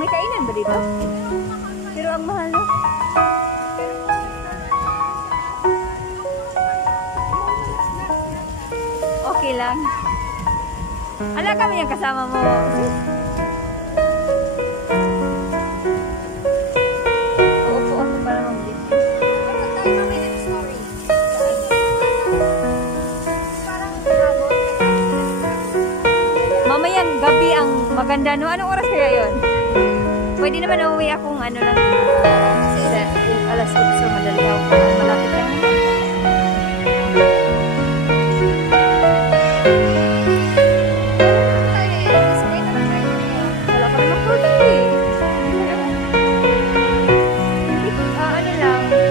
May kainan ba dito? Pero ang mahal, no? Okay lang. Ala kami yung kasama mo. Uupo ako para mag-video. Mamayang gabi ang maganda, no? Anong oras kaya yun? Pwede naman umuwi akong ano lang. Alas 8, madali ako. Malapit lang. Wala pa naman po eh. Ano lang, di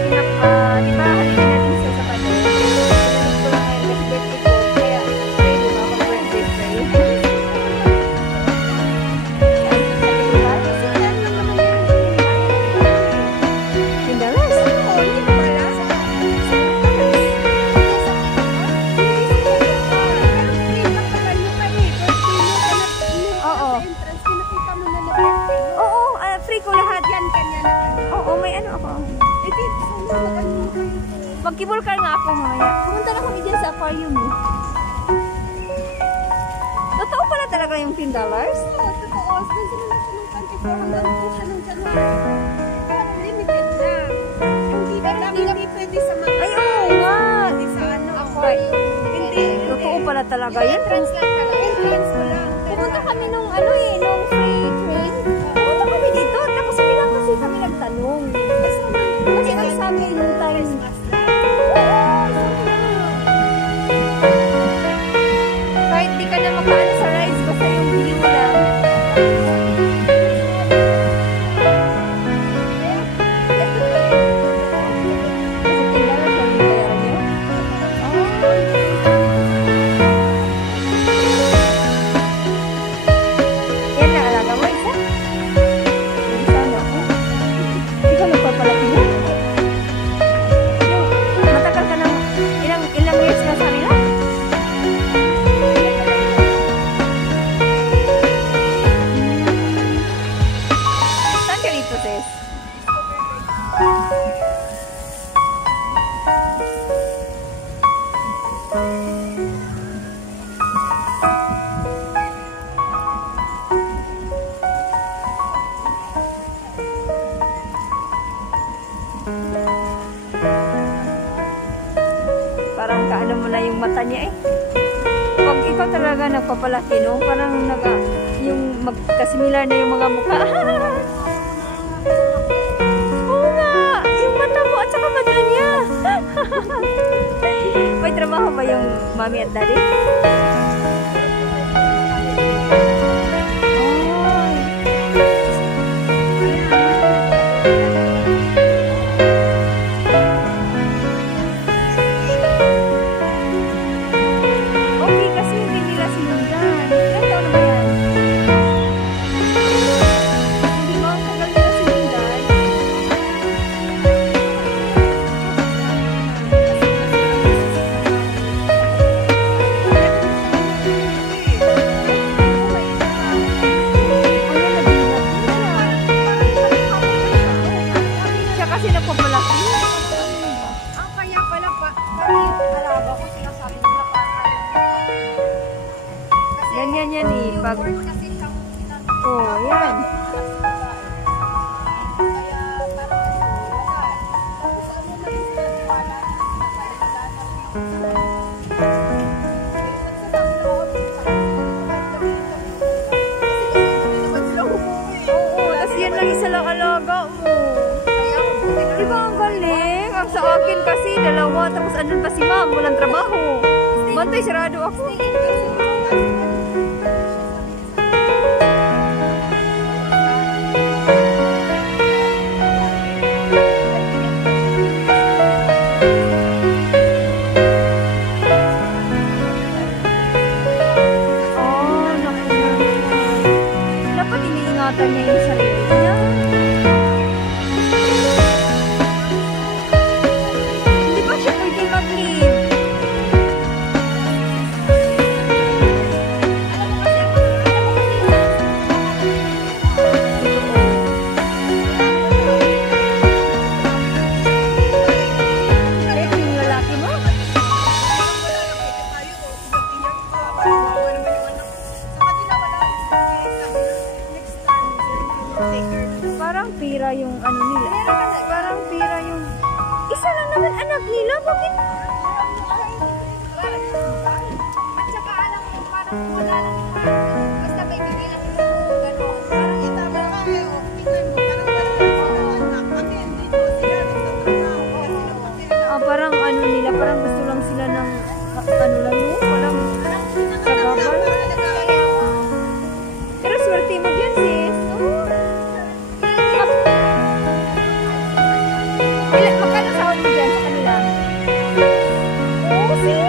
ba halina natin sa sapato? Pinanong ko lang ngayon kasi birthday ko. Kaya, pray di ba ako birthday pray? Mag-kibol car nga ako mamaya. Pumunta na kami dyan sa aquarium eh. Totoo pala talaga yung $10? Oo, totoo. Saan sila nasunungkan kasi hanggang pusa ng January. Pero limited na. Hindi pwede sa mga... Ay, oo nga. Hindi sa ano, aquarium. Hindi. Totoo pala talaga yun. Entrance lang talaga. Entrance ko lang. Pumunta kami nung ano eh, nung free train. Pumunta kami dito. Tapos hindi lang kasi kami nagtanong. Kasi ang sabi yung time. Kahit di ka na makaano sa rides, basta yung view lang. Yan na, alaga mo isa? Isa na ako. Ikaw nagpapalaki na? Matagal ka ng ilang years na sa kanila? Saan ka dito, sis? Parang kaano mo na yung mata niya eh. Pag ikaw talaga nagpapalaki, no? Parang yung magkasimilar na yung mga mukha. Oo nga! Yung mata mo at saka mata niya. May trabaho ba yung mami at daddy? Oh, yan. Oo, tas yan lang isa lang alaga mo. Di ba ang galing? Ang sa akin kasi dalawa, tapos andun pa si ma'am, walang trabaho. Bantay, sarado ako. Oh, naku. Dapat iniingatan niya yung sarili niya. Hindi ba siya pwede mag-leave? Kahit yung lalaki mo? Parang pira yung ano nila. Parang pira yung... Isa lang naman anak nila. Bakit? At saka alam mo, parang wala lang basta may bibilang mo, gano'n. Parang itama ka kayo, tingnan mo, parang wala anak. Kami, dito sila, nagtatrabaho. Parang ano nila. Parang gusto lang sila ng... Ano lang yun? Walang kagabal. Pero swerte mo dyan, sis. Magkano sahod mo dyan sa kanila? Oo, sis.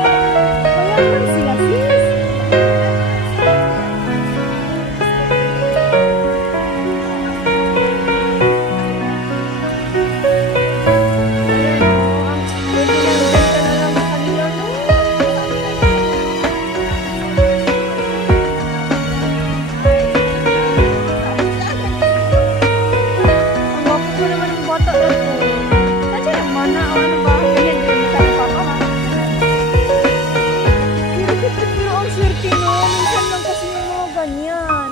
Mayaman sila, sis. Ayan, oh. Pwede lang dyan ka na lang sa kanila, no? Ang wapo ko naman ng bata na to. Nandiyan ang mana o ano ba? Ganyan din ka ng papa, ha? Pero ang swerte, no? Minsan lang kasi yung mga ganyan.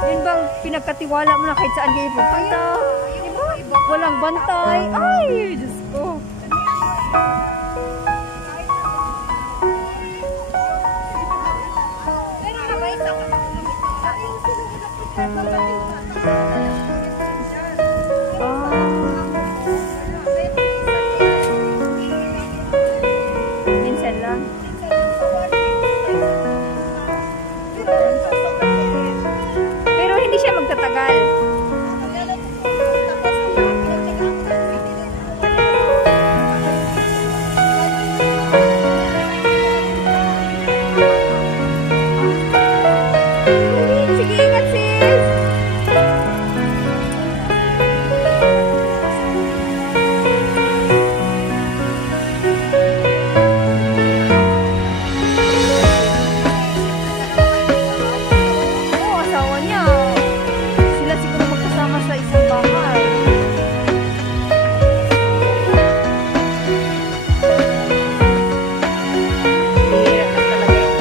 Yun bang pinagkatiwala mo na kahit saan kayo pupunta? Diba? Walang bantay. Ay, Diyos ko. Pero nabait ako. Sabi yung sinulat ko dyan, Minsan lang. Pero hindi siya magtatagal. Sige, ingat sis. Oo, asawa niya. Sila siguro magkasama sa isang bahay. Bihira na talaga yung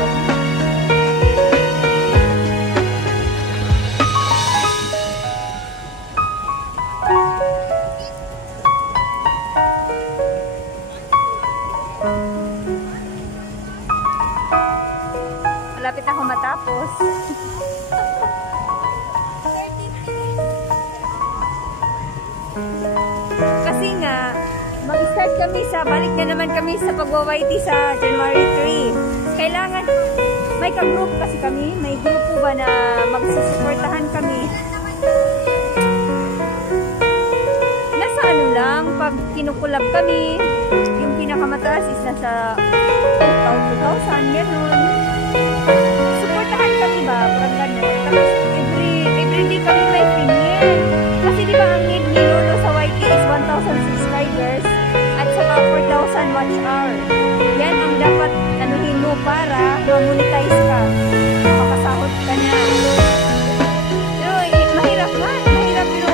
malapit na ako matapos. Kasi nga, mag-start kami balik na naman kami sa pag-YT sa January 3. Kailangan, may ka-group kasi kami, may grupo ba na magsusuportahan kami. Nasa ano lang, pag kinukulab kami, yung pinakamataas is nasa 2,000, gano'n. Supportahan kami ba? Parang gano'n. Tapos, everyday kami may premiere. Kasi di ba ang need ni Lolo sa YT is 1,000 subscribers at saka 4,000 watch hour. Yan ang dapat anuhin mo para ma-monetize ka. Makasahod ka na. Pero mahirap man. Mahirap pero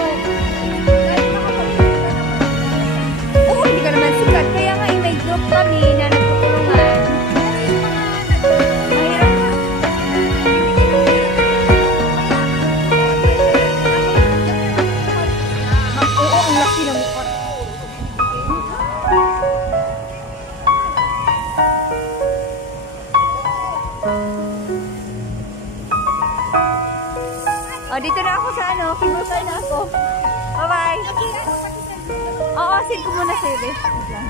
kahit makapag-video ka naman. Oo, hindi ka naman sikat. Kaya nga may group kami na nagtutulungan. Mahirap na. Oh, dito na ako sa ano. Kibutan na ako. Bye-bye. Oo, send ko muna sa'yo, eh. Wait lang.